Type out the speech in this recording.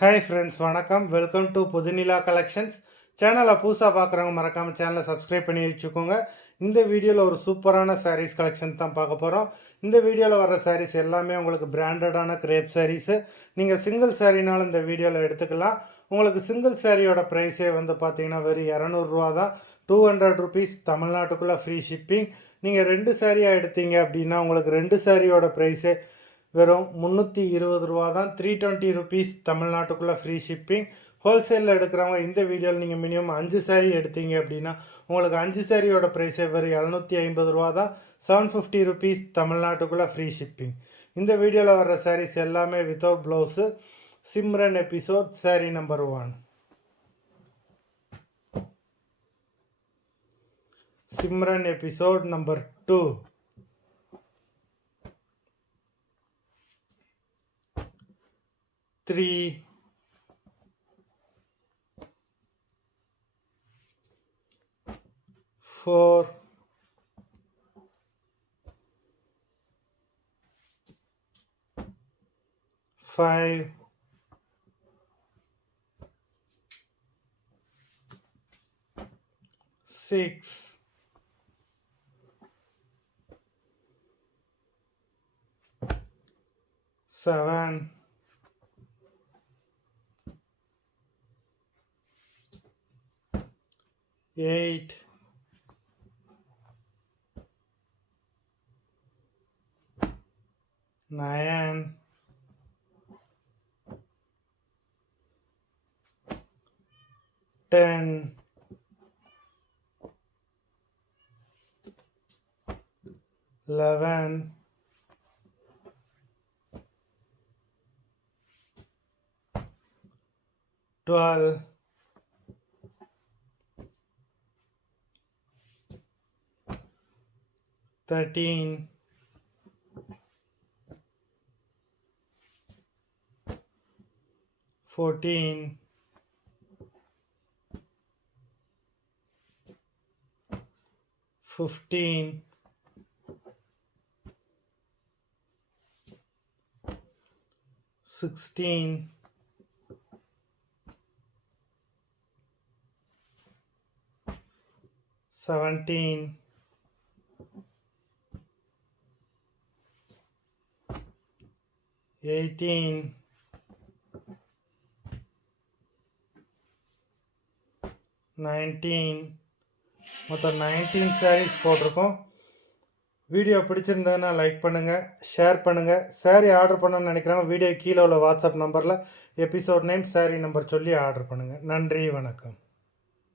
Hi friends, வணக்கம். Welcome to Puthunila collections. சேனலை புதுசாக பார்க்குறவங்க மறக்காமல் சேனலை சப்ஸ்கிரைப் பண்ணி வச்சுக்கோங்க. இந்த வீடியோவில் ஒரு சூப்பரான சாரீஸ் கலெக்ஷன் தான் பார்க்க போகிறோம். இந்த வீடியோவில் வர சாரீஸ் எல்லாமே உங்களுக்கு பிராண்டடான கிரேப் சாரீஸு. நீங்கள் சிங்கிள் சாரீனாலும் இந்த வீடியோவில் எடுத்துக்கலாம். உங்களுக்கு சிங்கிள் சாரியோட ப்ரைஸே வந்து பார்த்தீங்கன்னா வெறும் 200 தான். 200 ருபீஸ் தமிழ்நாட்டுக்குள்ளே ஃப்ரீ ஷிப்பிங். நீங்கள் 2 சாரியாக எடுத்தீங்க அப்படின்னா உங்களுக்கு 2 சாரியோட ப்ரைஸே வெறும் 320 தான். 320 ருபீஸ் தமிழ்நாட்டுக்குள்ளே ஃப்ரீ ஷிப்பிங். ஹோல்சேலில் எடுக்கிறவங்க இந்த வீடியோவில் நீங்கள் மினிமம் 5 சாரீ எடுத்தீங்க அப்படின்னா உங்களுக்கு 5 சாரியோட ப்ரைஸே வெறும் 750 தான். 750 ருபீஸ் தமிழ்நாட்டுக்குள்ளே ஃப்ரீ ஷிப்பிங். இந்த வீடியோவில் வர்ற சாரீஸ் எல்லாமே வித்தவுட் ப்ளவுஸு. சிம்ரன் எபிசோட் சாரீ நம்பர் 1. Simran episode number 2. 3, 4, 5, 6, 7, 8, 9, 10, 11, 12, 13, 14, 15, 16, 17, 18, 19, மொத்தம் 19 சாரீஸ் போட்டிருக்கோம். வீடியோ பிடிச்சிருந்ததுன்னா லைக் பண்ணுங்கள், ஷேர் பண்ணுங்கள். சாரீ ஆர்டர் பண்ணணும்னு நினைக்கிறவங்க வீடியோ கீழே உள்ள வாட்ஸ்அப் நம்பரில் எபிசோட் நேம், சாரீ நம்பர் சொல்லி ஆர்டர் பண்ணுங்கள். நன்றி, வணக்கம்.